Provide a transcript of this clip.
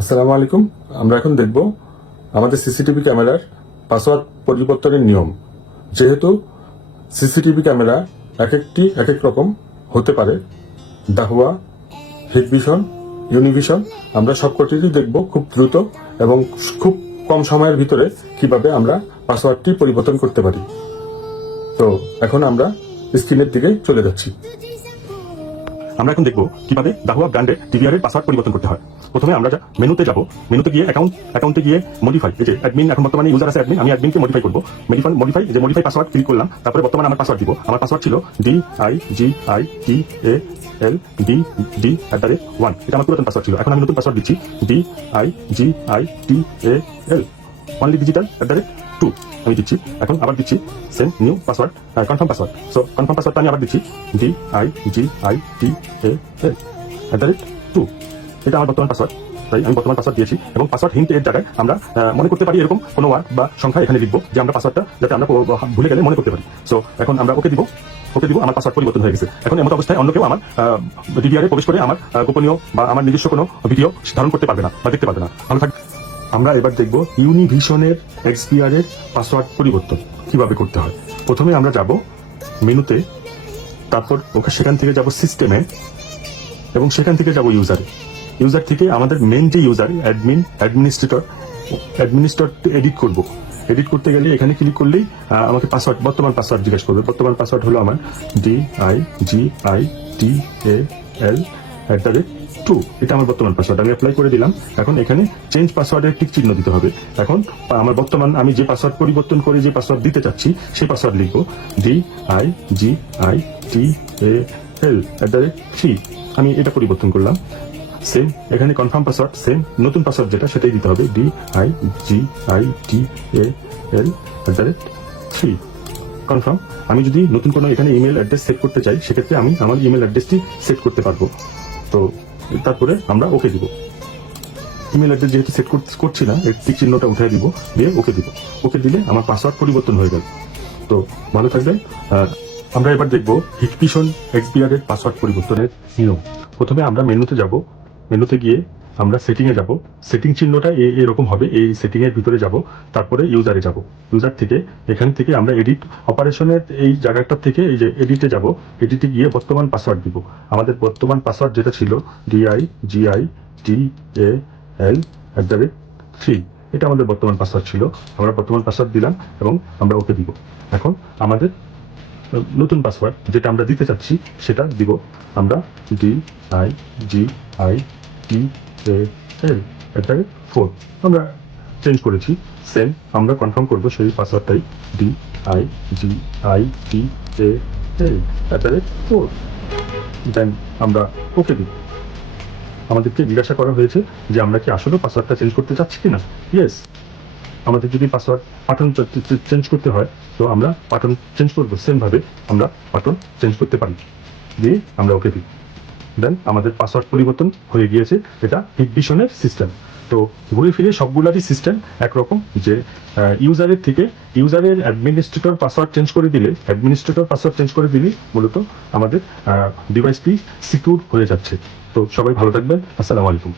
আসসালামু আলাইকুম। আমরা এখন দেখব আমাদের সিসিটিভি ক্যামেরার পাসওয়ার্ড পরিবর্তনের নিয়ম। যেহেতু সিসিটিভি ক্যামেরা এক এক রকম হতে পারে, দাহুয়া, হিটভিশন, ইউনিভিশন, আমরা সবকটিই দেখব খুব দ্রুত এবং খুব কম সময়ের ভিতরে কিভাবে আমরা পাসওয়ার্ডটি পরিবর্তন করতে পারি। তো এখন আমরা স্ক্রিনের দিকে চলে যাচ্ছি। আমরা এখন দেখব কিভাবে দাহুয়া ব্র্যান্ডের টিভিআর এর পাসওয়ার্ড পরিবর্তন করতে হয়। প্রথমে আমরা মেনুতে যাব, মেনুতে গিয়ে অ্যাকাউন্টে গিয়ে মডিফাই, এই যে অ্যাডমিন, এখন বর্তমানে ইউজার আছে অ্যাডমিন, আমি অ্যাডমিনকে মডিফাই করব। মডিফাই পাসওয়ার্ড ক্লিক করলাম, তারপরে বর্তমানে আমার পাসওয়ার্ড দিব। আমার পাসওয়ার্ড ছিল DIGITAL এটা আমার পুরাতন পাসওয়ার্ড ছিল। এখন আমি নতুন পাসওয়ার্ড দিচ্ছি DIGITAL অনলি ডিজিটাল @2 আমি দিচ্ছি। এখন আবার দিচ্ছি same new password, confirm password. So confirm পাসওয়ার্ডটা আমি আবার দিচ্ছি DIGITAL এটা আমার বর্তমান পাসওয়ার্ড। তাই আমি বর্তমান পাসওয়ার্ড দিয়েছি এবং পাসওয়ার্ড হিন্ট এর জায়গায় আমরা মনে করতে পারি এরকম কোনো ওয়ার্ড বা সংখ্যা এখানে লিখবো যে আমরা পাসওয়ার্ডটা যাতে আমরা ভুলে গেলে মনে করতে পারি। সো এখন আমরা ওকে দিব, আমার পাসওয়ার্ড পরিবর্তন হয়ে গেছে। এখন এমন অবস্থায় অন্য কেউ আমার ডিভিআর এ প্রবেশ করে আমার গোপনীয় বা আমার নিজস্ব কোনো ভিডিও ধারণ করতে পারবে না বা দেখতে পারবে না। ভালো থাকবে। আমরা এবার দেখব ইউনিভিশনের এক্সপিআর এর পাসওয়ার্ড পরিবর্তন কিভাবে করতে হয়। প্রথমে আমরা যাব মেনুতে, তারপর সেখান থেকে যাব সিস্টেমে এবং সেখান থেকে যাব ইউজার থেকে আমাদের মেন যে ইউজার অ্যাডমিনিস্ট্রেটর এডিট করব। এডিট করতে গেলে এখানে ক্লিক করলেই আমাকে বর্তমান পাসওয়ার্ড জিজ্ঞেস করবে। বর্তমান পাসওয়ার্ড হলো আমার DIGITAL@2 এটা আমার বর্তমান পাসওয়ার্ড। আমি অ্যাপ্লাই করে দিলাম। এখন এখানে চেঞ্জ পাসওয়ার্ডের টিক চিহ্ন দিতে হবে। এখন আমার বর্তমান আমি যে পাসওয়ার্ড পরিবর্তন করে যে পাসওয়ার্ড দিতে চাচ্ছি সেই পাসওয়ার্ড লিখবো DIGITAL@3 আমি এটা পরিবর্তন করলাম। সেম এখানে কনফার্ম পাসওয়ার্ড, সেম নতুন পাসওয়ার্ড যেটা সেটাই দিতে হবে DIGITAL@3 কনফার্ম। আমি যদি নতুন কোনো এখানে ইমেল অ্যাড্রেস সেট করতে চাই সেক্ষেত্রে আমি আমার ইমেল অ্যাড্রেসটি সেট করতে পারবো। তো তারপরে আমরা ওকে দিব। ইমেল অ্যাড্রেস যেহেতু সেট করছি না, এর টিক চিহ্নটা উঠিয়ে দিব, দিয়ে ওকে দিব। ওকে দিলে আমার পাসওয়ার্ড পরিবর্তন হয়ে গেল। তো ভালো থাকবেন। আমরা এবার দেখব হিটভিশন এক্সপিআর এর পাসওয়ার্ড পরিবর্তনের নিয়ম। প্রথমে আমরা মেনুতে যাব, মেনুতে গিয়ে আমরা সেটিং এ যাব। সেটিং চিহ্নটা এরকম হবে, এই সেটিং এর ভিতরে যাব, তারপরে ইউজারে যাব। ইউজার থেকে এখান থেকে আমরা এডিট অপারেশনের এই জায়গাটা থেকে এই যে এডিটে যাব। এডিটে গিয়ে বর্তমান পাসওয়ার্ড দিব। আমাদের বর্তমান পাসওয়ার্ড যেটা ছিল DIGITAL@3 এটা আমাদের বর্তমান পাসওয়ার্ড ছিল। আমরা বর্তমান পাসওয়ার্ড দিলাম এবং আমরা ওকে দিব। এখন আমাদের নতুন পাসওয়ার্ড যেটা আমরা দিতে চাচ্ছি সেটা দিব। আমরা DIGITAL@4 আমরা চেঞ্জ করেছি। সেম আমরা কনফার্ম করব সেই পাসওয়ার্ডটাই DIGITAL@4 দেন আমরা ওকে দিব। আমাদেরকে জিজ্ঞাসা করা হয়েছে যে আমরা কি আসলে পাসওয়ার্ডটা চেঞ্জ করতে চাচ্ছি কিনা। ইয়েস, আমাদের যদি পাসওয়ার্ড প্যাটার্ন চেঞ্জ করতে হয় তো আমরা প্যাটার্ন চেঞ্জ করবো। সেম ভাবে আমরা প্যাটার্ন চেঞ্জ করতে পারি, দিয়ে আমরা ওকে দিই। দেন আমাদের পাসওয়ার্ড পরিবর্তন হয়ে গিয়েছে। এটা হিটভিশনের সিস্টেম। তো ঘুরে ফিরে সবগুলারই সিস্টেম একরকম, যে ইউজারের অ্যাডমিনিস্ট্রেটর পাসওয়ার্ড চেঞ্জ করে দিলে মূলত আমাদের ডিভাইসটি সিকিউর হয়ে যাচ্ছে। তো সবাই ভালো থাকবেন। আসসালামু আলাইকুম।